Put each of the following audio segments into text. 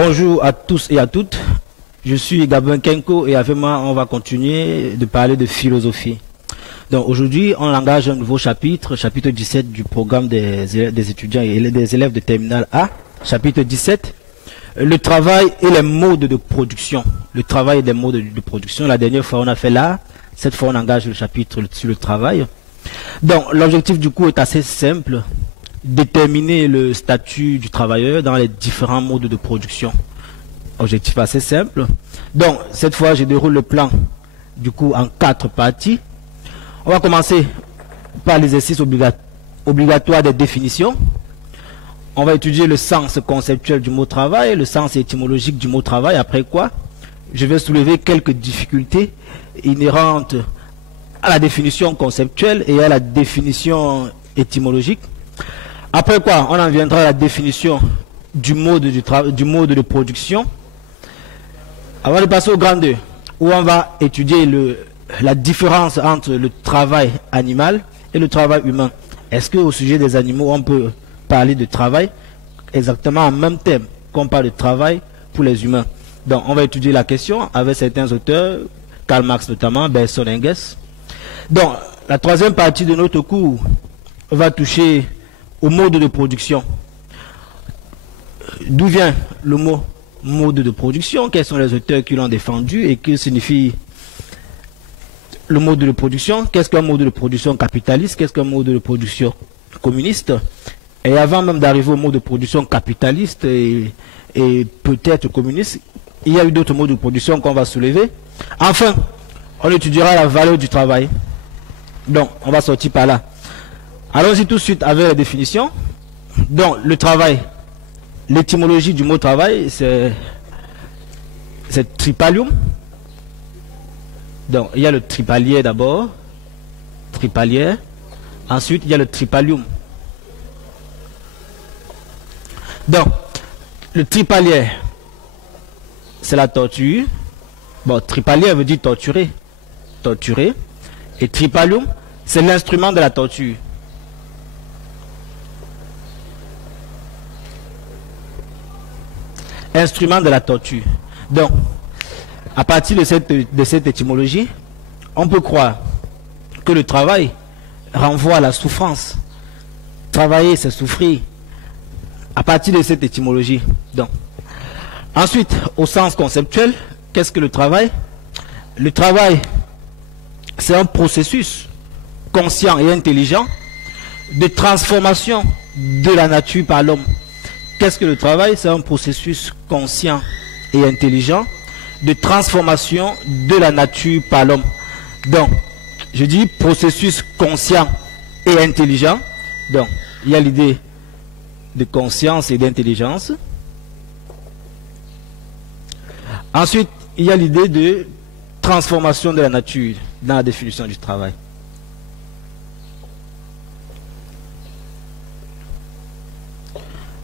Bonjour à tous et à toutes. Je suis Gabin Kenko et avec moi, on va continuer de parler de philosophie. Donc aujourd'hui, on engage un nouveau chapitre, chapitre 17 du programme des étudiants et des élèves de terminale A. Chapitre 17, le travail et les modes de production. Le travail et les modes de production. La dernière fois, on a fait là. Cette fois, on engage le chapitre sur le travail. Donc l'objectif du cours est assez simple. Déterminer le statut du travailleur dans les différents modes de production. Objectif assez simple. Donc, cette fois, je déroule le plan du coup en 4 parties. On va commencer par l'exercice obligatoire des définitions. On va étudier le sens conceptuel du mot travail, le sens étymologique du mot travail. Après quoi, je vais soulever quelques difficultés inhérentes à la définition conceptuelle et à la définition étymologique. Après quoi, on en viendra à la définition du mode de production. Avant de passer au grand 2, où on va étudier la différence entre le travail animal et le travail humain. Est-ce qu'au sujet des animaux, on peut parler de travail exactement en même thème qu'on parle de travail pour les humains? Donc, on va étudier la question avec certains auteurs, Karl Marx notamment, Bergson, Engels. Donc, la troisième partie de notre cours va toucher au mode de production. D'où vient le mot mode de production? Quels sont les auteurs qui l'ont défendu et que signifie le mode de production? Qu'est-ce qu'un mode de production capitaliste? Qu'est-ce qu'un mode de production communiste? Et avant même d'arriver au mode de production capitaliste et peut-être communiste, il y a eu d'autres modes de production qu'on va soulever. Enfin, on étudiera la valeur du travail. Donc, on va sortir par là. Allons-y tout de suite avec la définition. Donc, le travail, l'étymologie du mot travail, c'est tripalium. Donc, il y a le tripalier d'abord, tripalière. Ensuite, il y a le tripalium. Donc, le tripalier, c'est la torture. Bon, tripalier veut dire torturer. Torturer. Et tripalium, c'est l'instrument de la torture. Instrument de la torture. Donc, à partir de cette étymologie, on peut croire que le travail renvoie à la souffrance. Travailler, c'est souffrir. À partir de cette étymologie. Donc, ensuite, au sens conceptuel, qu'est-ce que le travail? Le travail, c'est un processus conscient et intelligent de transformation de la nature par l'homme. Qu'est-ce que le travail? C'est un processus conscient et intelligent de transformation de la nature par l'homme. Donc, je dis processus conscient et intelligent. Donc, il y a l'idée de conscience et d'intelligence. Ensuite, il y a l'idée de transformation de la nature dans la définition du travail.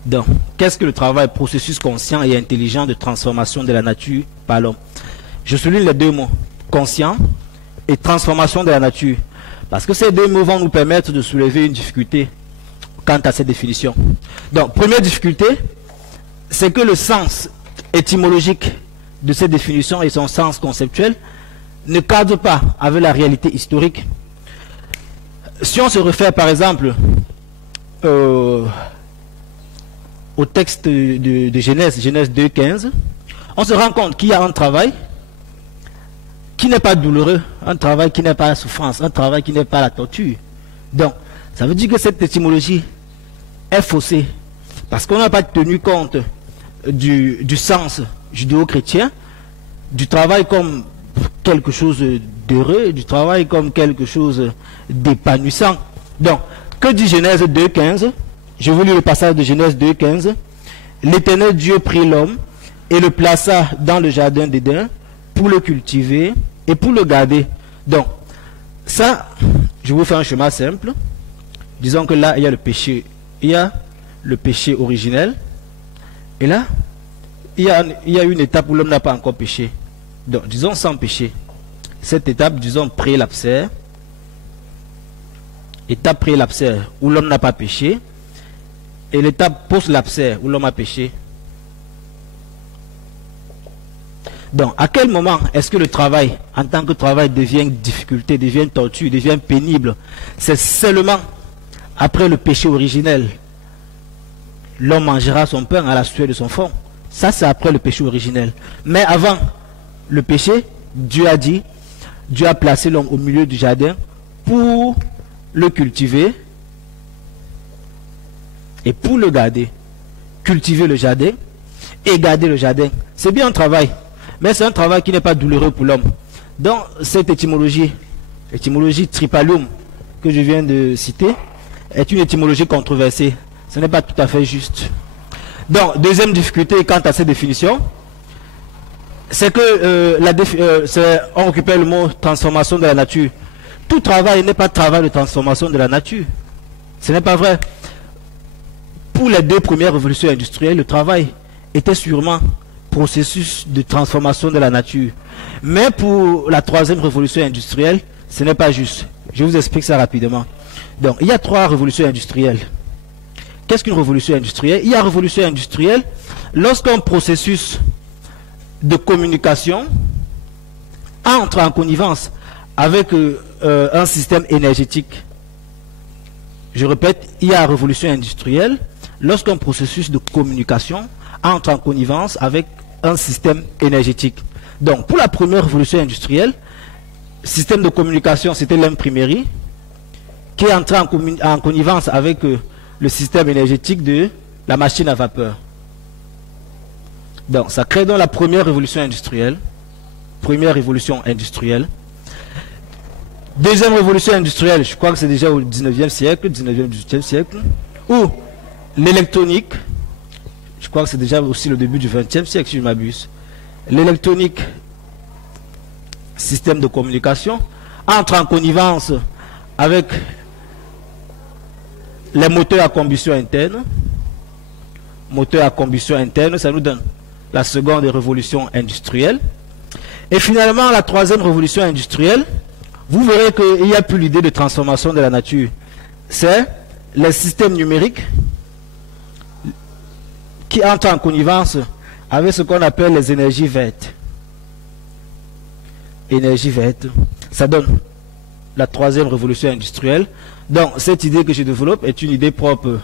Donc, qu'est-ce que le travail? Processus conscient et intelligent de transformation de la nature par l'homme. Je souligne les deux mots, conscient et transformation de la nature. Parce que ces deux mots vont nous permettre de soulever une difficulté quant à cette définition. Donc, première difficulté, c'est que le sens étymologique de cette définition et son sens conceptuel ne cadrent pas avec la réalité historique. Si on se réfère par exemple au texte de Genèse, Genèse 2.15, on se rend compte qu'il y a un travail qui n'est pas douloureux, un travail qui n'est pas la souffrance, un travail qui n'est pas la torture. Donc, ça veut dire que cette étymologie est faussée, parce qu'on n'a pas tenu compte du sens judéo-chrétien, du travail comme quelque chose d'heureux, du travail comme quelque chose d'épanouissant. Donc, que dit Genèse 2.15? Je vous lis le passage de Genèse 2.15. L'Éternel Dieu prit l'homme et le plaça dans le jardin d'Éden pour le cultiver et pour le garder. Donc, ça, je vous fais un schéma simple. Disons que là, il y a le péché. Il y a le péché originel. Et là, il y a une étape où l'homme n'a pas encore péché. Donc, disons sans péché. Cette étape, disons pré-lapsaire. Étape pré-lapsaire où l'homme n'a pas péché. Et l'étape post-lapsaire où l'homme a péché. Donc, à quel moment est-ce que le travail, en tant que travail, devient difficulté, devient torture, devient pénible? C'est seulement après le péché originel. L'homme mangera son pain à la sueur de son front. Ça, c'est après le péché originel. Mais avant le péché, Dieu a dit, Dieu a placé l'homme au milieu du jardin pour le cultiver et pour le garder. Cultiver le jardin et garder le jardin. C'est bien un travail, mais c'est un travail qui n'est pas douloureux pour l'homme. Dans cette étymologie tripalium que je viens de citer, est une étymologie controversée. Ce n'est pas tout à fait juste. Donc, deuxième difficulté quant à cette définition, c'est que on occupait le mot transformation de la nature. Tout travail n'est pas travail de transformation de la nature. Ce n'est pas vrai. Pour les deux premières révolutions industrielles, le travail était sûrement processus de transformation de la nature. Mais pour la troisième révolution industrielle, ce n'est pas juste. Je vous explique ça rapidement. Donc, il y a trois révolutions industrielles. Qu'est-ce qu'une révolution industrielle? Il y a une révolution industrielle lorsqu'un processus de communication entre en connivence avec un système énergétique. Je répète, il y a une révolution industrielle lorsqu'un processus de communication entre en connivence avec un système énergétique. Donc, pour la première révolution industrielle, système de communication, c'était l'imprimerie qui est entré en connivence avec le système énergétique de la machine à vapeur. Donc, ça crée donc la première révolution industrielle. Première révolution industrielle. Deuxième révolution industrielle, je crois que c'est déjà au 19e siècle, 19e, 18e siècle, où l'électronique, je crois que c'est déjà aussi le début du 20e siècle, si je m'abuse. L'électronique, système de communication, entre en connivence avec les moteurs à combustion interne. Moteurs à combustion interne, ça nous donne la seconde révolution industrielle. Et finalement, la troisième révolution industrielle, vous verrez qu'il n'y a plus l'idée de transformation de la nature. C'est les systèmes numériques qui entrent en connivence avec ce qu'on appelle les énergies vertes. Énergie verte, ça donne la troisième révolution industrielle. Donc, cette idée que je développe est une idée propre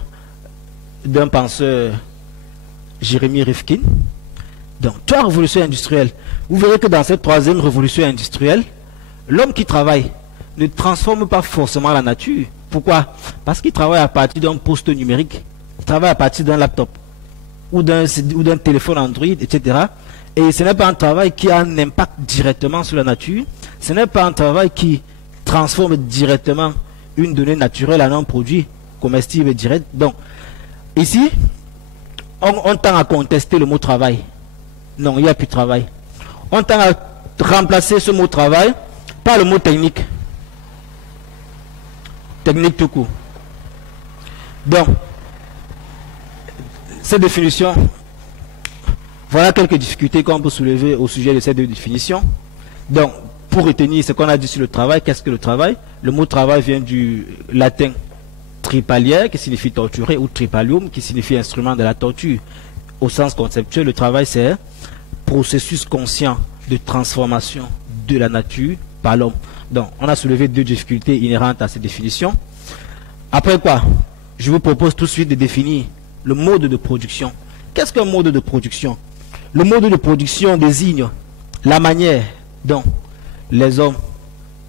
d'un penseur, Jérémy Rifkin. Donc, trois révolutions industrielles. Vous verrez que dans cette troisième révolution industrielle, l'homme qui travaille ne transforme pas forcément la nature. Pourquoi? Parce qu'il travaille à partir d'un poste numérique, il travaille à partir d'un laptop ou d'un téléphone Android, etc. Et ce n'est pas un travail qui a un impact directement sur la nature. Ce n'est pas un travail qui transforme directement une donnée naturelle en un produit comestible et direct. Donc, ici, on tend à contester le mot travail. Non, il n'y a plus de travail. On tend à remplacer ce mot travail par le mot technique. Technique tout court. Donc, cette définition, voilà quelques difficultés qu'on peut soulever au sujet de cette définition. Donc, pour retenir ce qu'on a dit sur le travail, qu'est-ce que le travail? Le mot travail vient du latin tripaliaire, qui signifie torturer, ou tripalium, qui signifie instrument de la torture. Au sens conceptuel, le travail, c'est un processus conscient de transformation de la nature par l'homme. Donc, on a soulevé deux difficultés inhérentes à cette définition. Après quoi, je vous propose tout de suite de définir le mode de production. Qu'est-ce qu'un mode de production? Le mode de production désigne la manière dont les hommes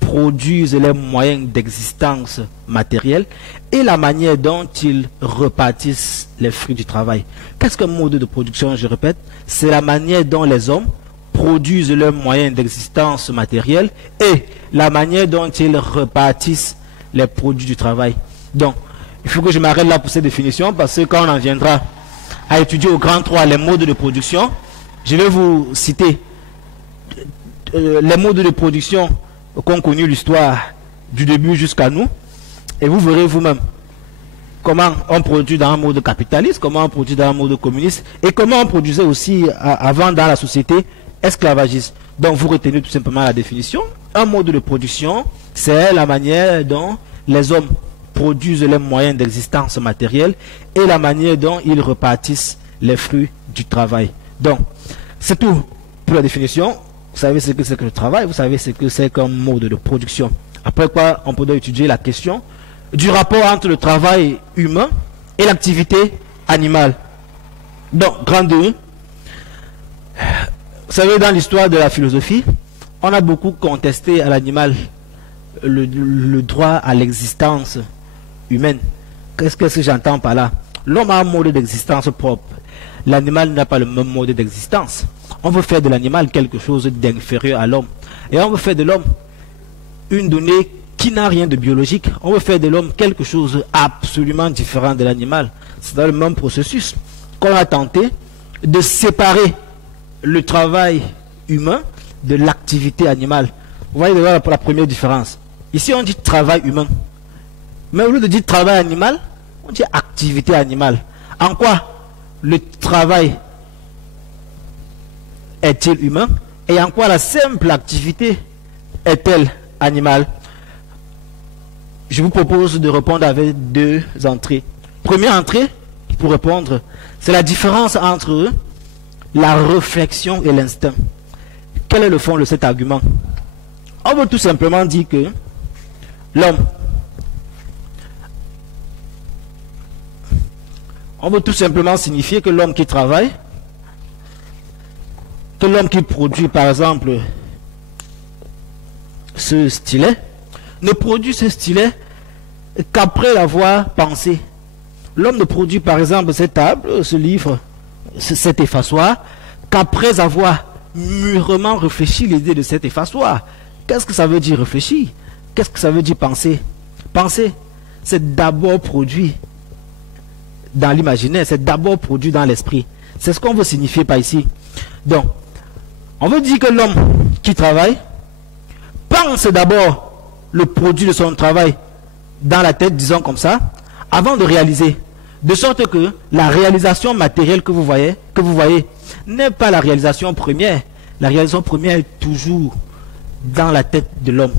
produisent les moyens d'existence matérielle et la manière dont ils repartissent les fruits du travail. Qu'est-ce qu'un mode de production? Je répète, c'est la manière dont les hommes produisent leurs moyens d'existence matérielle et la manière dont ils repartissent les produits du travail. Donc, il faut que je m'arrête là pour cette définition parce que quand on en viendra à étudier au grand 3 les modes de production, je vais vous citer les modes de production qu'ont connu l'histoire du début jusqu'à nous et vous verrez vous-même comment on produit dans un mode capitaliste, comment on produit dans un mode communiste et comment on produisait aussi avant dans la société esclavagiste. Donc vous retenez tout simplement la définition. Un mode de production, c'est la manière dont les hommes produisent les moyens d'existence matérielle et la manière dont ils repartissent les fruits du travail. Donc, c'est tout pour la définition, vous savez ce que c'est que le travail, vous savez ce que c'est comme mode de production. Après quoi, on peut étudier la question du rapport entre le travail humain et l'activité animale. Donc, grand 2. Vous savez, dans l'histoire de la philosophie, on a beaucoup contesté à l'animal le droit à l'existence humaine. Qu'est-ce que j'entends par là? L'homme a un mode d'existence propre. L'animal n'a pas le même mode d'existence. On veut faire de l'animal quelque chose d'inférieur à l'homme. Et on veut faire de l'homme une donnée qui n'a rien de biologique. On veut faire de l'homme quelque chose absolument différent de l'animal. C'est dans le même processus qu'on a tenté de séparer le travail humain de l'activité animale. Vous voyez déjà la première différence. Ici, on dit travail humain. Mais au lieu de dire travail animal, on dit activité animale. En quoi le travail est-il humain et en quoi la simple activité est-elle animale? Je vous propose de répondre avec 2 entrées. Première entrée, pour répondre, c'est la différence entre la réflexion et l'instinct. Quel est le fond de cet argument? On veut tout simplement dire que l'homme, on veut tout simplement signifier que l'homme qui travaille, que l'homme qui produit par exemple ce stylet, ne produit ce stylet qu'après l'avoir pensé. L'homme ne produit par exemple cette table, ce livre, cet effaçoir, qu'après avoir mûrement réfléchi l'idée de cet effaçoir. Qu'est-ce que ça veut dire réfléchir? Qu'est-ce que ça veut dire penser? Penser, c'est d'abord produit dans l'imaginaire, c'est d'abord produit dans l'esprit. C'est ce qu'on veut signifier par ici. Donc, on veut dire que l'homme qui travaille pense d'abord le produit de son travail dans la tête, disons comme ça, avant de réaliser. De sorte que la réalisation matérielle que vous voyez n'est pas la réalisation première. La réalisation première est toujours dans la tête de l'homme.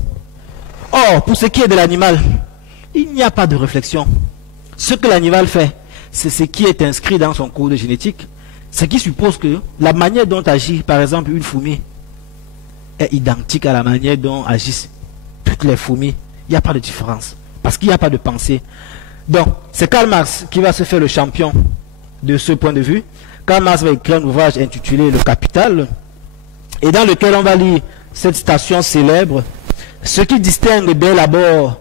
Or, pour ce qui est de l'animal, il n'y a pas de réflexion. Ce que l'animal fait, c'est ce qui est inscrit dans son code génétique. Ce qui suppose que la manière dont agit, par exemple, une fourmi est identique à la manière dont agissent toutes les fourmis. Il n'y a pas de différence. Parce qu'il n'y a pas de pensée. Donc, c'est Karl Marx qui va se faire le champion de ce point de vue. Karl Marx va écrire un ouvrage intitulé Le Capital, et dans lequel on va lire cette citation célèbre: ce qui distingue dès l'abord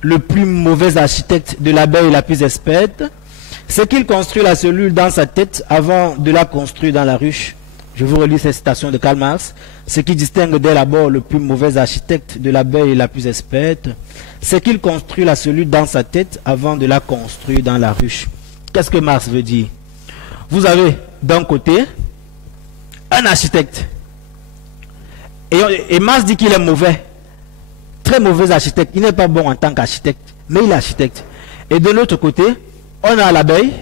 le plus mauvais architecte de l'abeille la plus experte, c'est qu'il construit la cellule dans sa tête avant de la construire dans la ruche. Je vous relis cette citation de Karl Marx. Ce qui distingue dès l'abord le plus mauvais architecte de l'abeille la plus experte, c'est qu'il construit la cellule dans sa tête avant de la construire dans la ruche. Qu'est-ce que Marx veut dire? Vous avez d'un côté un architecte. Et Marx dit qu'il est mauvais. Très mauvais architecte. Il n'est pas bon en tant qu'architecte, mais il est architecte. Et de l'autre côté, on a l'abeille,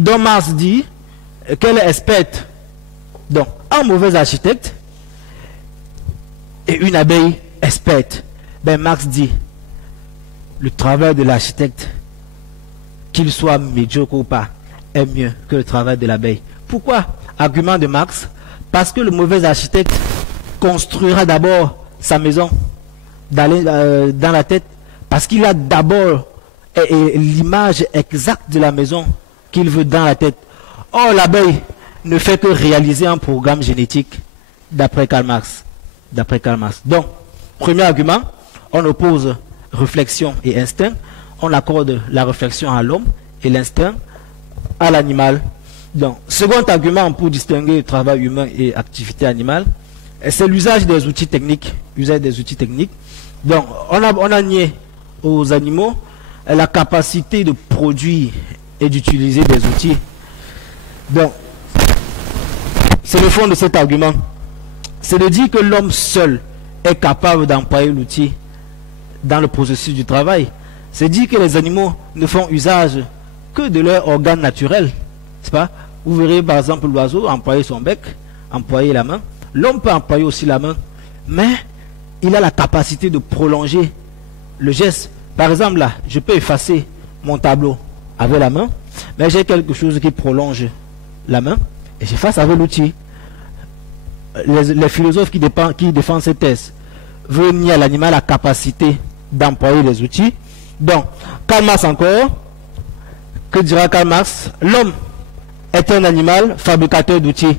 dont Marx dit qu'elle est experte. Donc, un mauvais architecte et une abeille experte. Ben, Marx dit, le travail de l'architecte, qu'il soit médiocre ou pas, est mieux que le travail de l'abeille. Pourquoi? Argument de Marx. Parce que le mauvais architecte construira d'abord sa maison dans la tête. Parce qu'il a d'abord l'image exacte de la maison qu'il veut dans la tête. Or, l'abeille ne fait que réaliser un programme génétique d'après Karl Marx. Donc, premier argument, on oppose réflexion et instinct. On accorde la réflexion à l'homme et l'instinct à l'animal. Donc, second argument pour distinguer le travail humain et activité animale, c'est l'usage des outils techniques. Donc, on a nié aux animaux la capacité de produire et d'utiliser des outils. Donc, c'est le fond de cet argument. C'est de dire que l'homme seul est capable d'employer l'outil dans le processus du travail. C'est dire que les animaux ne font usage que de leurs organes naturels. C'est pas? Vous verrez par exemple l'oiseau employer son bec, employer la main. L'homme peut employer aussi la main, mais il a la capacité de prolonger le geste. Par exemple là, je peux effacer mon tableau avec la main, mais j'ai quelque chose qui prolonge la main j'efface avec l'outil. Les philosophes qui défendent ces thèses veulent nier à l'animal la capacité d'employer les outils. Donc, Karl Marx encore, que dira Karl Marx? L'homme est un animal fabricateur d'outils.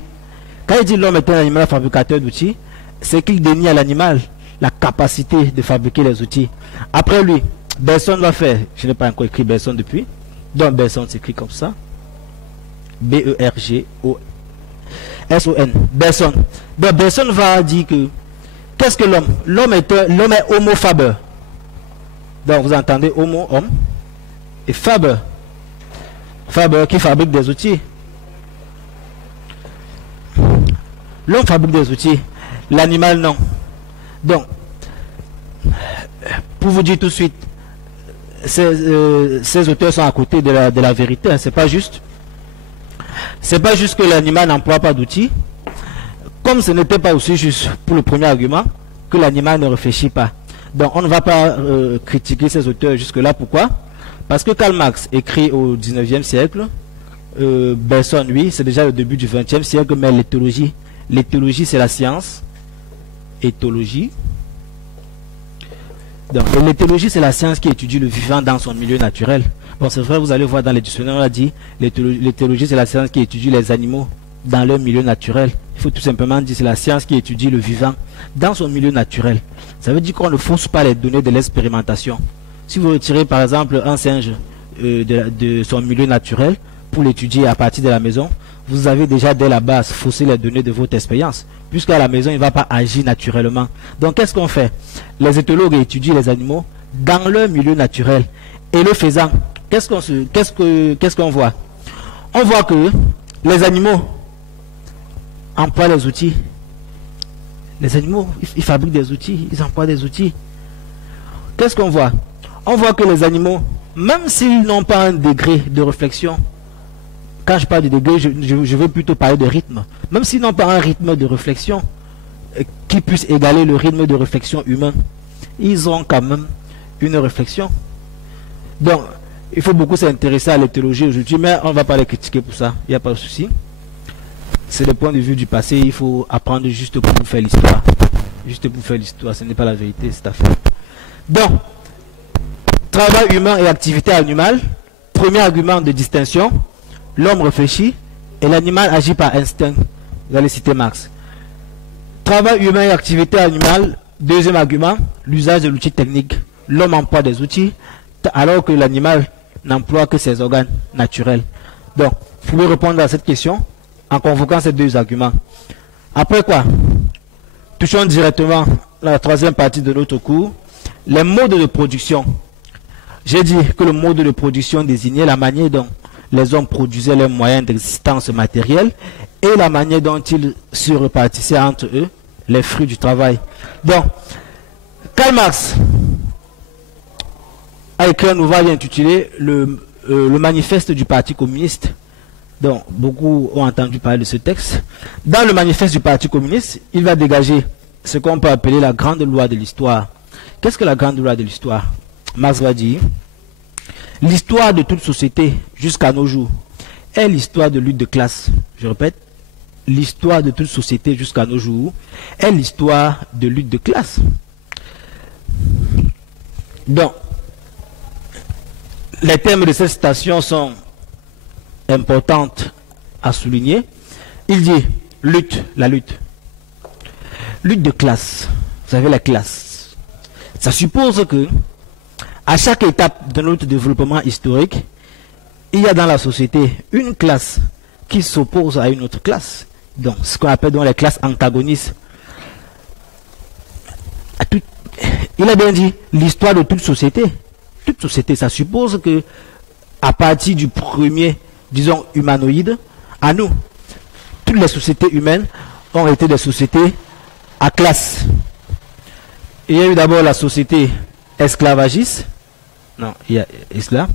Quand il dit l'homme est un animal fabricateur d'outils, c'est qu'il dénie à l'animal la capacité de fabriquer les outils. Après lui, Bergson va faire, je n'ai pas encore écrit Bergson depuis, donc Bergson s'écrit comme ça, B-E-R-G-O-S-O-N, Bergson. Donc Bergson va dire que, qu'est-ce que l'homme? L'homme est homo faber. Donc vous entendez homo, homme, et faber, faber qui fabrique des outils. L'homme fabrique des outils, l'animal non. Donc, pour vous dire tout de suite, ces auteurs sont à côté de la vérité, hein, c'est pas juste. C'est pas juste que l'animal n'emploie pas d'outils, comme ce n'était pas aussi juste pour le premier argument, que l'animal ne réfléchit pas. Donc on ne va pas critiquer ces auteurs jusque-là. Pourquoi? Parce que Karl Marx écrit au 19e siècle, Bergson, oui, c'est déjà le début du 20e siècle, mais l'éthologie c'est la science. Éthologie. Donc l'éthologie c'est la science qui étudie le vivant dans son milieu naturel. Bon, c'est vrai, vous allez voir dans les dictionnaires, on a dit l'éthologie c'est la science qui étudie les animaux dans leur milieu naturel. Il faut tout simplement dire c'est la science qui étudie le vivant dans son milieu naturel. Ça veut dire qu'on ne fausse pas les données de l'expérimentation. Si vous retirez par exemple un singe de son milieu naturel pour l'étudier à partir de la maison, vous avez déjà dès la base faussé les données de votre expérience, puisqu'à la maison il ne va pas agir naturellement. Donc qu'est-ce qu'on fait? Les éthologues étudient les animaux dans leur milieu naturel, et le faisant, qu'est-ce qu'on voit? On voit que les animaux emploient les outils. Les animaux, ils fabriquent des outils, ils emploient des outils. Qu'est-ce qu'on voit? On voit que les animaux, même s'ils n'ont pas un degré de réflexion, quand je parle de degré, je veux plutôt parler de rythme. Même s'ils n'ont pas un rythme de réflexion qui puisse égaler le rythme de réflexion humain, ils ont quand même une réflexion. Donc, il faut beaucoup s'intéresser à l'éthologie aujourd'hui, mais on ne va pas les critiquer pour ça, il n'y a pas de souci. C'est le point de vue du passé, il faut apprendre juste pour faire l'histoire. Juste pour faire l'histoire, ce n'est pas la vérité, c'est à faire. Donc, travail humain et activité animale, premier argument de distinction. L'homme réfléchit et l'animal agit par instinct. Vous allez citer Marx. Travail humain et activité animale, deuxième argument, l'usage de l'outil technique. L'homme emploie des outils alors que l'animal n'emploie que ses organes naturels. Donc, vous pouvez répondre à cette question en convoquant ces deux arguments. Après quoi? Touchons directement la troisième partie de notre cours, les modes de production. J'ai dit que le mode de production désignait la manière dont les hommes produisaient leurs moyens d'existence matérielle et la manière dont ils se repartissaient entre eux les fruits du travail. Donc, Karl Marx a écrit un ouvrage intitulé le manifeste du Parti communiste. Donc, beaucoup ont entendu parler de ce texte. Dans le manifeste du Parti communiste, il va dégager ce qu'on peut appeler la grande loi de l'histoire. Qu'est-ce que la grande loi de l'histoire? Marx va dire: l'histoire de toute société jusqu'à nos jours est l'histoire de lutte de classe. Je répète, l'histoire de toute société jusqu'à nos jours est l'histoire de lutte de classe. Donc, les termes de cette citation sont importantes à souligner. Il dit lutte, la lutte. Lutte de classe. Vous savez, la classe. Ça suppose que à chaque étape de notre développement historique, il y a dans la société une classe qui s'oppose à une autre classe. Donc, ce qu'on appelle donc les classes antagonistes. Il a bien dit l'histoire de toute société. Toute société, ça suppose que à partir du premier, disons, humanoïde, à nous, toutes les sociétés humaines ont été des sociétés à classe. Il y a eu d'abord la société esclavagiste. Non, il y a cela.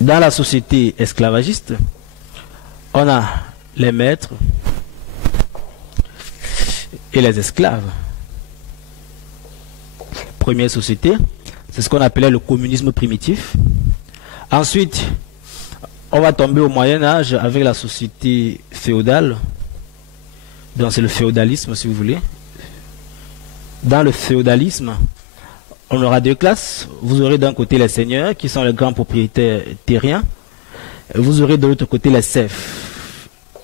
Dans la société esclavagiste, on a les maîtres et les esclaves. Première société, c'est ce qu'on appelait le communisme primitif. Ensuite, on va tomber au Moyen-Âge avec la société féodale. Donc c'est le féodalisme, si vous voulez. Dans le féodalisme, on aura deux classes. Vous aurez d'un côté les seigneurs, qui sont les grands propriétaires terriens. Vous aurez de l'autre côté les serfs.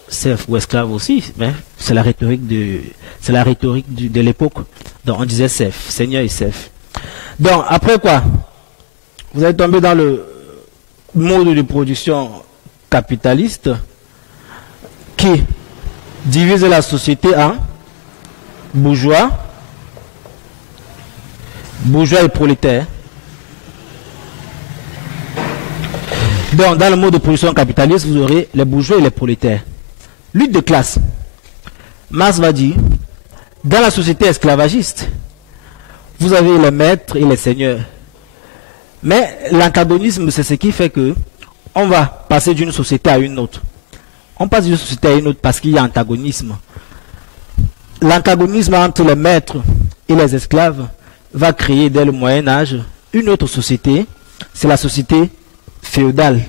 Serfs ou esclaves aussi, mais c'est la rhétorique de l'époque. Donc on disait serfs, seigneurs et serfs. Donc après quoi, vous allez tomber dans le mode de production capitaliste qui divise la société en bourgeois et prolétaires. Donc, dans le mode de production capitaliste, vous aurez les bourgeois et les prolétaires. Lutte de classe. Marx va dire, dans la société esclavagiste, vous avez les maîtres et les seigneurs. Mais l'antagonisme, c'est ce qui fait que on va passer d'une société à une autre. On passe d'une société à une autre parce qu'il y a antagonisme. L'antagonisme entre les maîtres et les esclaves va créer dès le Moyen-Âge une autre société, c'est la société féodale.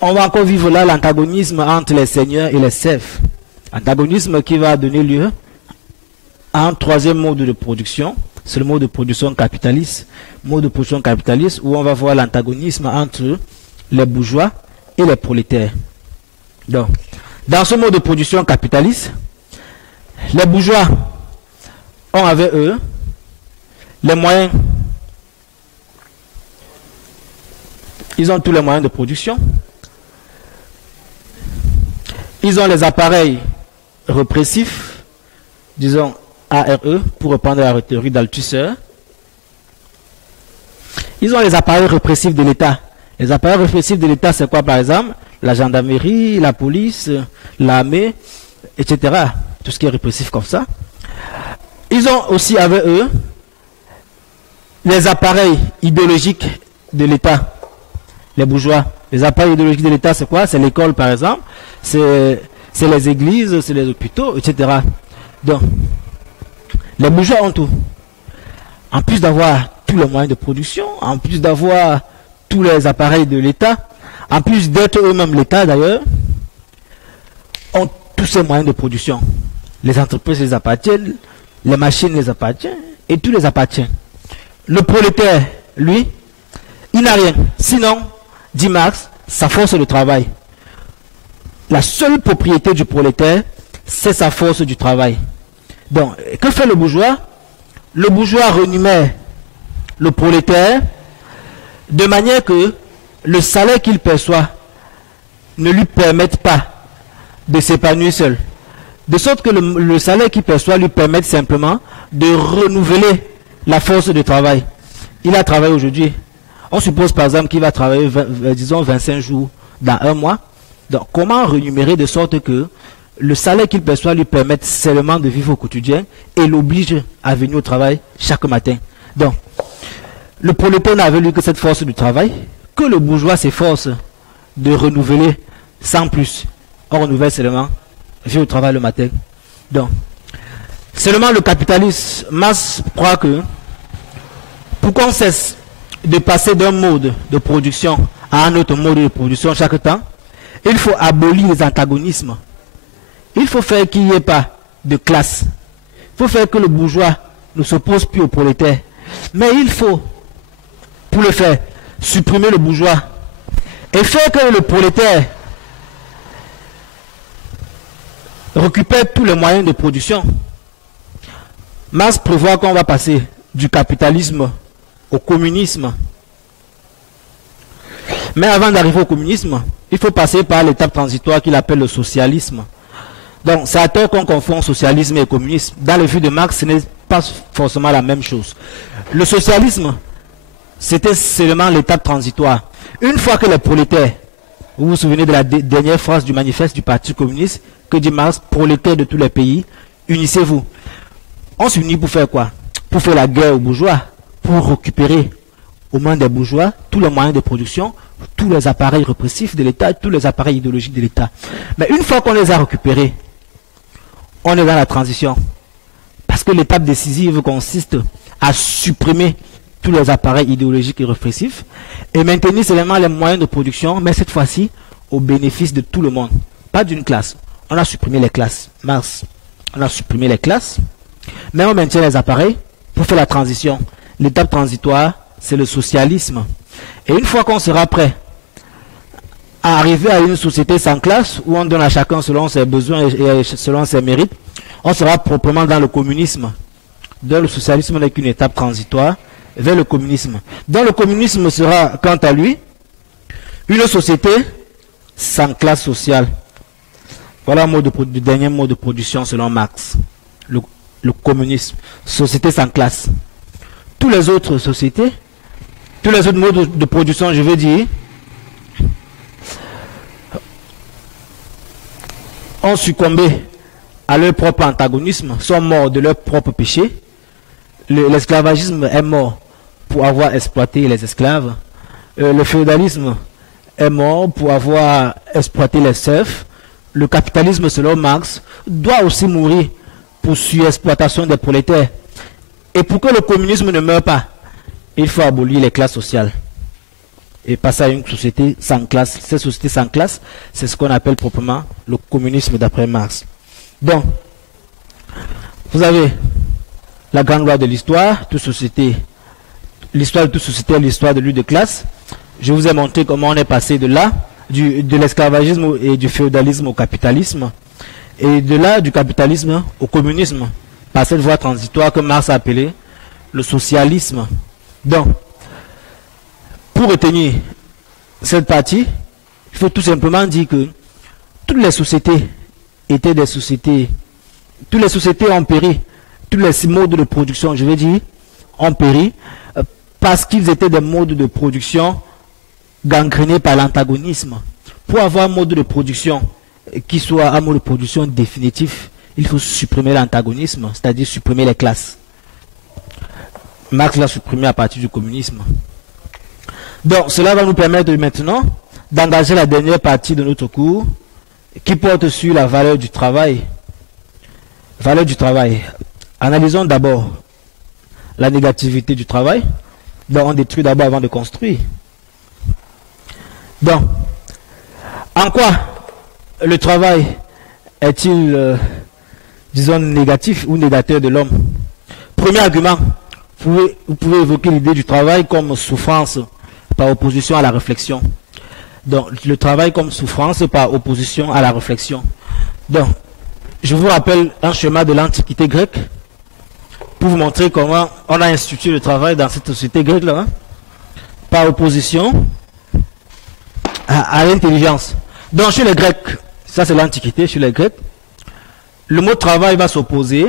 On va encore vivre là l'antagonisme entre les seigneurs et les serfs. Antagonisme qui va donner lieu à un troisième mode de production, c'est le mode de production capitaliste. Mode de production capitaliste où on va voir l'antagonisme entre les bourgeois et les prolétaires. Donc, dans ce mode de production capitaliste, les bourgeois ont avec eux les moyens. Ils ont tous les moyens de production. Ils ont les appareils répressifs, disons ARE, pour reprendre la rhétorique d'Althusser. Ils ont les appareils répressifs de l'État. Les appareils répressifs de l'État, c'est quoi par exemple? La gendarmerie, la police, l'armée, etc. Tout ce qui est répressif comme ça. Ils ont aussi avec eux les appareils idéologiques de l'État. Les bourgeois. Les appareils idéologiques de l'État, c'est quoi? C'est l'école par exemple, c'est les églises, c'est les hôpitaux, etc. Donc, les bourgeois ont tout. En plus d'avoir tous les moyens de production, en plus d'avoir tous les appareils de l'État, en plus d'être eux-mêmes l'État d'ailleurs, ont tous ces moyens de production. Les entreprises les appartiennent, les machines les appartiennent, et tout les appartient. Le prolétaire, lui, il n'a rien. Sinon, dit Marx, sa force de travail. La seule propriété du prolétaire, c'est sa force du travail. Donc, que fait le bourgeois? Le bourgeois rémunère le prolétaire de manière que le salaire qu'il perçoit ne lui permette pas de s'épanouir seul. De sorte que le salaire qu'il perçoit lui permette simplement de renouveler la force de travail. Il a travaillé aujourd'hui. On suppose par exemple qu'il va travailler, disons, 25 jours dans un mois. Donc, comment rémunérer de sorte que le salaire qu'il perçoit lui permette seulement de vivre au quotidien et l'oblige à venir au travail chaque matin. Donc, le prolétaire n'avait lui que cette force du travail, que le bourgeois s'efforce de renouveler sans plus. On renouvelle seulement, vient au travail le matin. Donc, seulement le capitaliste, Marx croit que pour qu'on cesse de passer d'un mode de production à un autre mode de production chaque temps, il faut abolir les antagonismes. Il faut faire qu'il n'y ait pas de classe. Il faut faire que le bourgeois ne s'oppose plus au prolétaire. Mais il faut, pour le faire, supprimer le bourgeois et faire que le prolétaire récupère tous les moyens de production. Marx prévoit qu'on va passer du capitalisme au communisme. Mais avant d'arriver au communisme, il faut passer par l'étape transitoire qu'il appelle le socialisme. Donc, c'est à tort qu'on confond socialisme et communisme. Dans les vues de Marx, ce n'est pas forcément la même chose. Le socialisme, c'était seulement l'étape transitoire. Une fois que les prolétaires, vous vous souvenez de la dernière phrase du manifeste du Parti communiste, que dit Marx, prolétaires de tous les pays, unissez-vous. On s'unit pour faire quoi? Pour faire la guerre aux bourgeois, pour récupérer aux mains des bourgeois tous les moyens de production, tous les appareils répressifs de l'État, tous les appareils idéologiques de l'État. Mais une fois qu'on les a récupérés, on est dans la transition. Parce que l'étape décisive consiste à supprimer tous les appareils idéologiques et réflexifs, et maintenir seulement les moyens de production, mais cette fois-ci au bénéfice de tout le monde, pas d'une classe. On a supprimé les classes. Marx, on a supprimé les classes, mais on maintient les appareils pour faire la transition. L'étape transitoire, c'est le socialisme. Et une fois qu'on sera prêt à arriver à une société sans classe, où on donne à chacun selon ses besoins et selon ses mérites, on sera proprement dans le communisme. Dans le socialisme n'est qu'une étape transitoire vers le communisme. Dans le communisme sera, quant à lui, une société sans classe sociale. Voilà le dernier mot de production selon Marx. Le communisme. Société sans classe. Tous les autres sociétés, tous les autres modes de production, je veux dire, ont succombé à leur propre antagonisme, sont morts de leur propre péché. L'esclavagisme est mort pour avoir exploité les esclaves. Le féodalisme est mort pour avoir exploité les serfs. Le capitalisme, selon Marx, doit aussi mourir pour surexploitation des prolétaires. Et pour que le communisme ne meure pas, il faut abolir les classes sociales. Et passer à une société sans classe. Cette société sans classe, c'est ce qu'on appelle proprement le communisme d'après Marx. Donc, vous avez la grande loi de l'histoire, toute société. L'histoire de toute société est l'histoire de lutte de classe. Je vous ai montré comment on est passé de là, de l'esclavagisme et du féodalisme au capitalisme. Et de là, du capitalisme au communisme. Par cette voie transitoire que Marx a appelée le socialisme. Donc, pour retenir cette partie, il faut tout simplement dire que toutes les sociétés étaient des sociétés, toutes les sociétés ont péri, tous les modes de production, je veux dire, ont péri parce qu'ils étaient des modes de production gangrénés par l'antagonisme. Pour avoir un mode de production qui soit un mode de production définitif, il faut supprimer l'antagonisme, c'est-à-dire supprimer les classes. Marx l'a supprimé à partir du communisme. Donc, cela va nous permettre maintenant d'engager la dernière partie de notre cours qui porte sur la valeur du travail. Valeur du travail. Analysons d'abord la négativité du travail. Donc, on détruit d'abord avant de construire. Donc, en quoi le travail est-il, disons, négatif ou négateur de l'homme? Premier argument, vous pouvez évoquer l'idée du travail comme souffrance par opposition à la réflexion. Donc, le travail comme souffrance par opposition à la réflexion. Donc, je vous rappelle un schéma de l'Antiquité grecque pour vous montrer comment on a institué le travail dans cette société grecque-là, hein, par opposition à l'intelligence. Donc, chez les Grecs, ça c'est l'Antiquité, chez les Grecs, le mot travail va s'opposer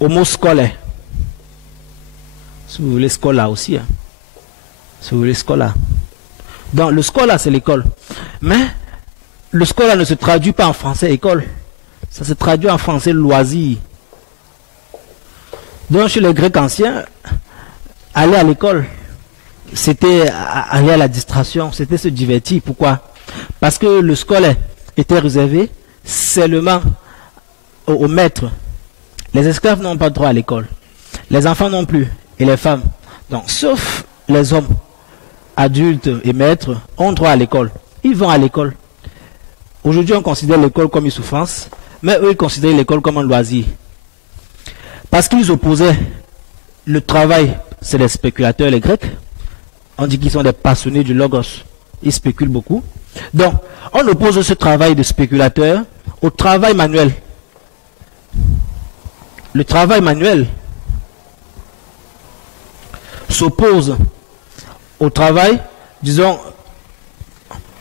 au mot scolaire. Si vous voulez scola aussi, hein. Si vous voulez scola. Donc le scola c'est l'école. Mais le scola ne se traduit pas en français école. Ça se traduit en français loisir. Donc chez les Grecs anciens, aller à l'école, c'était aller à la distraction, c'était se divertir. Pourquoi? Parce que le scolaire était réservé seulement aux maîtres. Les esclaves n'ont pas droit à l'école. Les enfants non plus. Et les femmes. Donc, sauf les hommes, adultes et maîtres, ont droit à l'école. Ils vont à l'école. Aujourd'hui, on considère l'école comme une souffrance, mais eux, ils considèrent l'école comme un loisir. Parce qu'ils opposaient le travail, c'est les spéculateurs, les Grecs. On dit qu'ils sont des passionnés du logos. Ils spéculent beaucoup. Donc, on oppose ce travail de spéculateur au travail manuel. Le travail manuel s'oppose au travail, disons,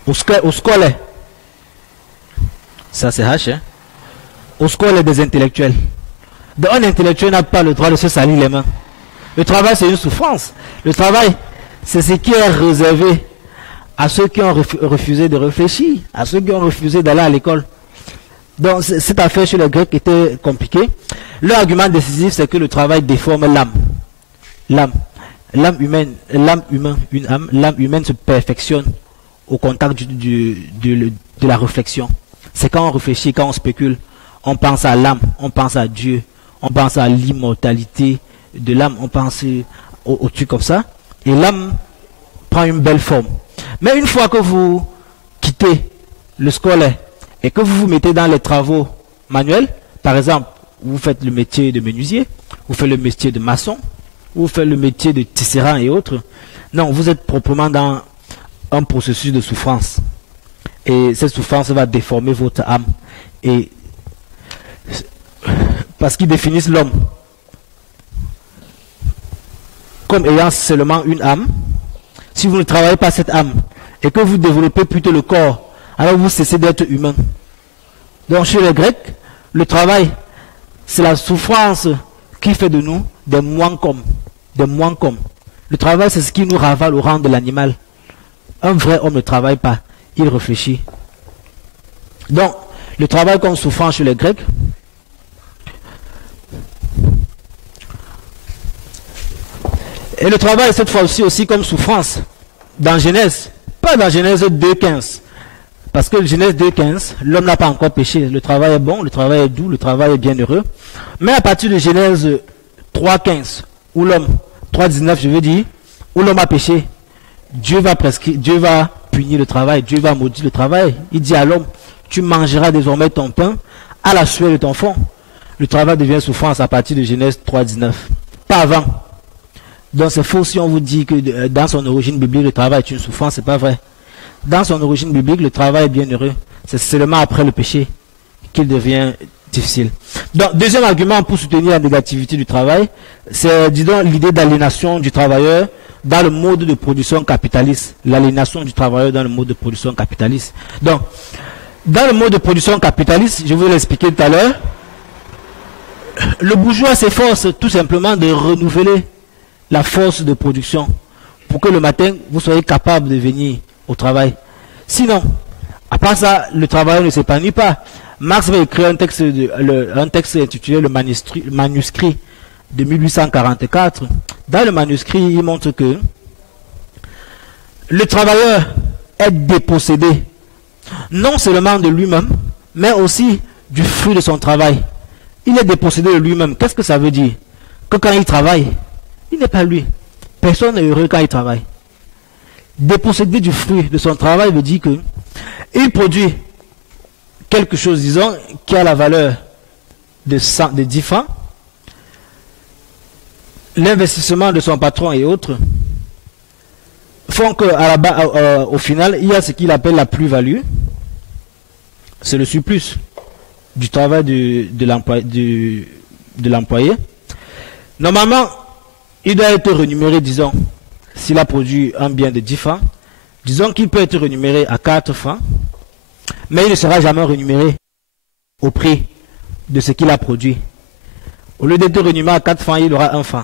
au scolaire. Ça c'est H, hein? Au scolaire des intellectuels. Donc, un intellectuel n'a pas le droit de se salir les mains. Le travail c'est une souffrance. Le travail, c'est ce qui est réservé à ceux qui ont refusé de réfléchir, à ceux qui ont refusé d'aller à l'école. Donc cette affaire chez les Grecs était compliquée. Leur argument décisif, c'est que le travail déforme l'âme. L'âme humaine se perfectionne au contact de la réflexion. C'est quand on réfléchit, quand on spécule, on pense à l'âme, on pense à Dieu, on pense à l'immortalité de l'âme, on pense au truc comme ça, et l'âme prend une belle forme. Mais une fois que vous quittez le scolaire et que vous vous mettez dans les travaux manuels, par exemple, vous faites le métier de menuisier, vous faites le métier de maçon, vous faites le métier de tisserand et autres, non, vous êtes proprement dans un processus de souffrance. Et cette souffrance va déformer votre âme. Et parce qu'ils définissent l'homme comme ayant seulement une âme, si vous ne travaillez pas cette âme et que vous développez plutôt le corps, alors vous cessez d'être humain. Donc chez les Grecs, le travail, c'est la souffrance qui fait de nous des moins comme. Le travail, c'est ce qui nous ravale au rang de l'animal. Un vrai homme ne travaille pas, il réfléchit. Donc, le travail comme souffrance chez les Grecs, et le travail cette fois aussi comme souffrance dans Genèse, pas dans Genèse 2.15, parce que Genèse 2.15, l'homme n'a pas encore péché, le travail est bon, le travail est doux, le travail est bienheureux, mais à partir de Genèse 3.15, où l'homme, 3.19 je veux dire, où l'homme a péché, Dieu va punir le travail, Dieu va maudire le travail, il dit à l'homme, tu mangeras désormais ton pain à la sueur de ton front. Le travail devient souffrance à partir de Genèse 3.19, pas avant. Donc c'est faux si on vous dit que dans son origine biblique, le travail est une souffrance, c'est pas vrai. Dans son origine biblique, le travail est bienheureux. C'est seulement après le péché qu'il devient difficile. Donc, deuxième argument pour soutenir la négativité du travail, c'est, disons, l'idée d'aliénation du travailleur dans le mode de production capitaliste. L'aliénation du travailleur dans le mode de production capitaliste. Donc, dans le mode de production capitaliste, je vous l'ai expliqué tout à l'heure, le bourgeois s'efforce tout simplement de renouveler la force de production pour que le matin, vous soyez capable de venir au travail. Sinon, à part ça, le travailleur ne s'épanouit pas. Marx va écrire un texte intitulé le manuscrit de 1844. Dans le manuscrit, il montre que le travailleur est dépossédé non seulement de lui-même, mais aussi du fruit de son travail. Il est dépossédé de lui-même. Qu'est-ce que ça veut dire? Que quand il travaille, il n'est pas lui. Personne n'est heureux quand il travaille. Dépossédé du fruit de son travail veut dire que il produit quelque chose, disons, qui a la valeur de 10 francs. L'investissement de son patron et autres font qu'au final, il y a ce qu'il appelle la plus-value. C'est le surplus du travail de l'employé. Normalement, il doit être rémunéré, disons, s'il a produit un bien de 10 francs, disons qu'il peut être rémunéré à 4 francs, mais il ne sera jamais rémunéré au prix de ce qu'il a produit. Au lieu d'être rémunéré à 4 francs, il aura 1 franc.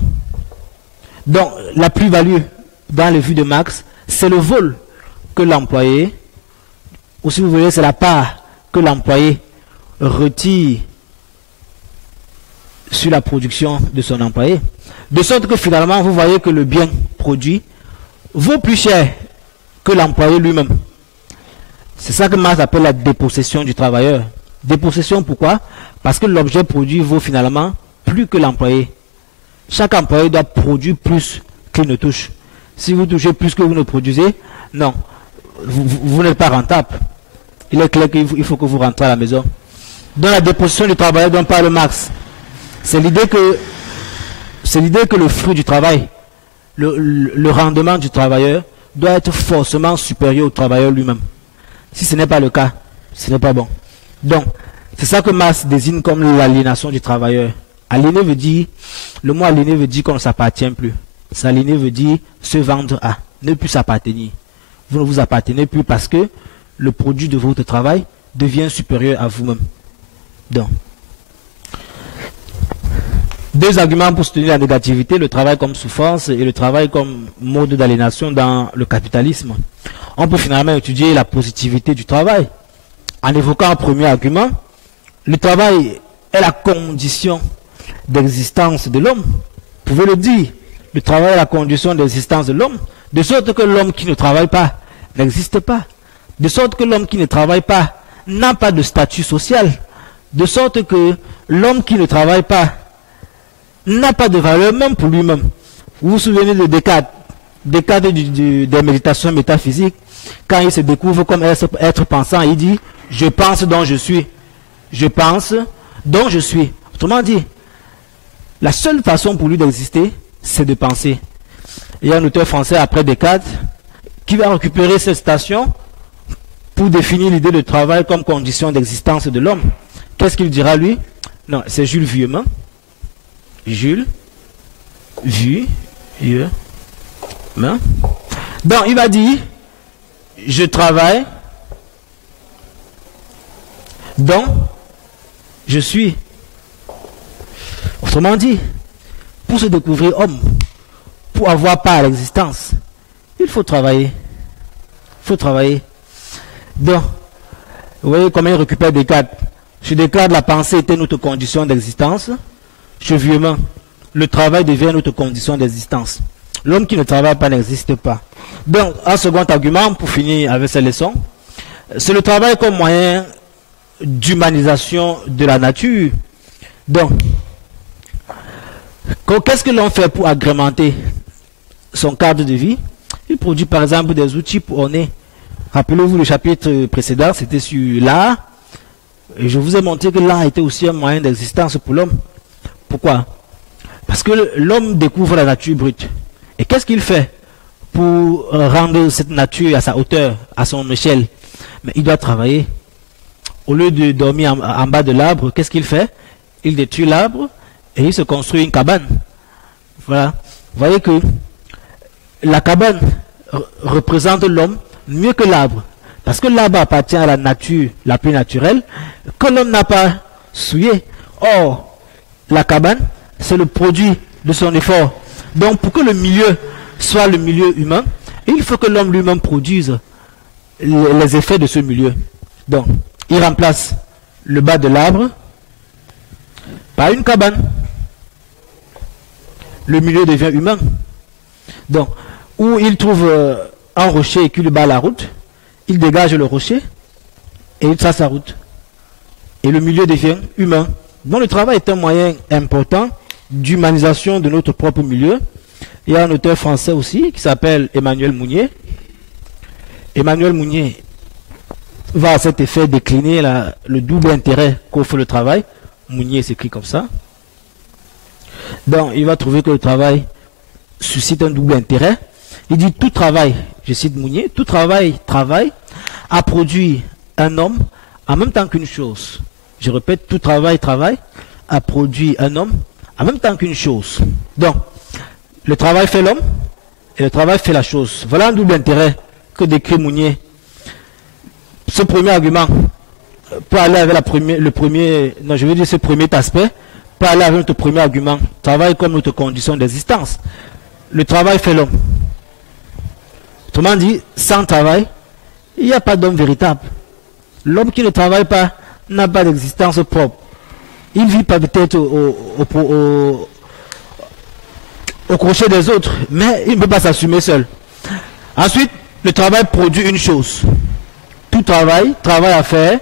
Donc, la plus-value, dans les vues de Marx, c'est le vol que l'employé, ou si vous voulez, c'est la part que l'employé retire sur la production de son employé. De sorte que finalement, vous voyez que le bien produit vaut plus cher que l'employé lui-même. C'est ça que Marx appelle la dépossession du travailleur. Dépossession, pourquoi? Parce que l'objet produit vaut finalement plus que l'employé. Chaque employé doit produire plus qu'il ne touche. Si vous touchez plus que vous ne produisez, non, vous n'êtes pas rentable. Il est clair qu'il faut que vous rentrez à la maison. Dans la dépossession du travailleur dont parle Marx, c'est l'idée que le fruit du travail, le rendement du travailleur doit être forcément supérieur au travailleur lui-même. Si ce n'est pas le cas, ce n'est pas bon. Donc, c'est ça que Marx désigne comme l'aliénation du travailleur. Aliéné veut dire, le mot aliéné veut dire qu'on ne s'appartient plus. S'aliéner veut dire se vendre à, ne plus s'appartenir. Vous ne vous appartenez plus parce que le produit de votre travail devient supérieur à vous-même. Donc, deux arguments pour soutenir la négativité, le travail comme souffrance et le travail comme mode d'aliénation dans le capitalisme. On peut finalement étudier la positivité du travail en évoquant un premier argument. Le travail est la condition d'existence de l'homme. Vous pouvez le dire, le travail est la condition d'existence de l'homme, de sorte que l'homme qui ne travaille pas n'existe pas. De sorte que l'homme qui ne travaille pas n'a pas de statut social. De sorte que l'homme qui ne travaille pas n'a pas de valeur même pour lui-même. Vous vous souvenez de Descartes, Descartes des méditations métaphysiques, quand il se découvre comme être pensant, il dit « Je pense donc je suis ». Je pense donc je suis. Autrement dit, la seule façon pour lui d'exister, c'est de penser. Il y a un auteur français après Descartes qui va récupérer cette citation pour définir l'idée de travail comme condition d'existence de l'homme. Qu'est-ce qu'il dira lui? Non, c'est Jules Vuillemin. Jules Vuillemin. Donc il va dire, je travaille, donc je suis. Autrement dit, pour se découvrir homme, pour avoir part à l'existence, il faut travailler. Il faut travailler. Donc, vous voyez comment il récupère Descartes. Chez Descartes, la pensée était notre condition d'existence. Chez Vuillemin, le travail devient notre condition d'existence. L'homme qui ne travaille pas n'existe pas. Donc, un second argument, pour finir avec cette leçon, c'est le travail comme moyen d'humanisation de la nature. Donc, qu'est-ce que l'on fait pour agrémenter son cadre de vie? Il produit par exemple des outils pour orner. Rappelez-vous le chapitre précédent, c'était sur l'art. Et je vous ai montré que l'art était aussi un moyen d'existence pour l'homme. Pourquoi? Parce que l'homme découvre la nature brute. Et qu'est-ce qu'il fait pour rendre cette nature à sa hauteur, à son échelle? Mais il doit travailler. Au lieu de dormir en bas de l'arbre, qu'est-ce qu'il fait? Il détruit l'arbre et il se construit une cabane. Voilà. Vous voyez que la cabane représente l'homme mieux que l'arbre. Parce que l'arbre appartient à la nature la plus naturelle que l'homme n'a pas souillé. Or, la cabane, c'est le produit de son effort. Donc, pour que le milieu soit le milieu humain, il faut que l'homme lui-même produise les effets de ce milieu. Donc, il remplace le bas de l'arbre par une cabane. Le milieu devient humain. Donc, où il trouve un rocher qui lui bat la route, il dégage le rocher et il trace sa route. Et le milieu devient humain. Donc le travail est un moyen important d'humanisation de notre propre milieu. Il y a un auteur français aussi qui s'appelle Emmanuel Mounier. Emmanuel Mounier va à cet effet décliner le double intérêt qu'offre le travail. Mounier s'écrit comme ça. Donc il va trouver que le travail suscite un double intérêt. Il dit tout travail, je cite Mounier, tout travail a produit un homme en même temps qu'une chose. Je répète, tout travail a produit un homme en même temps qu'une chose. Donc, le travail fait l'homme et le travail fait la chose. Voilà un double intérêt que décrit Mounier. Ce premier argument, pour aller avec ce premier aspect, pour aller avec notre premier argument, travail comme notre condition d'existence. Le travail fait l'homme. Autrement dit, sans travail, il n'y a pas d'homme véritable. L'homme qui ne travaille pas n'a pas d'existence propre. Il vit peut-être au crochet des autres, mais il ne peut pas s'assumer seul. Ensuite, le travail produit une chose. Tout travail à faire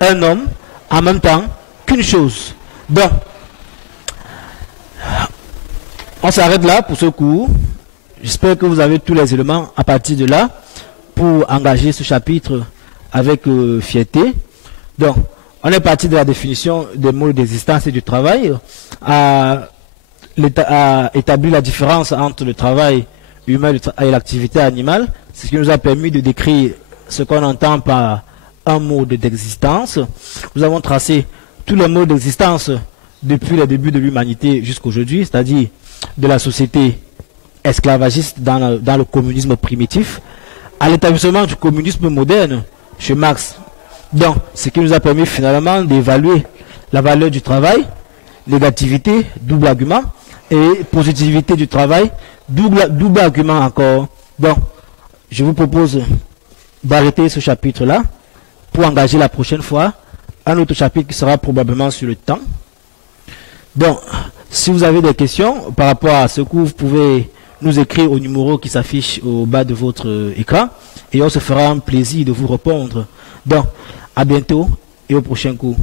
un homme en même temps qu'une chose. Donc, on s'arrête là pour ce cours. J'espère que vous avez tous les éléments à partir de là pour engager ce chapitre avec fierté. Donc, on est parti de la définition des mots d'existence et du travail, à établir la différence entre le travail humain et l'activité animale, ce qui nous a permis de décrire ce qu'on entend par un mode d'existence. Nous avons tracé tous les modes d'existence depuis le début de l'humanité jusqu'aujourd'hui, c'est-à-dire de la société esclavagiste dans le communisme primitif, à l'établissement du communisme moderne chez Marx. Donc, ce qui nous a permis finalement d'évaluer la valeur du travail, négativité, double argument, et positivité du travail, double argument encore. Donc, je vous propose d'arrêter ce chapitre-là pour engager la prochaine fois un autre chapitre qui sera probablement sur le temps. Donc, si vous avez des questions par rapport à ce cours, vous pouvez nous écrire au numéro qui s'affiche au bas de votre écran et on se fera un plaisir de vous répondre. Donc, à bientôt et au prochain cours.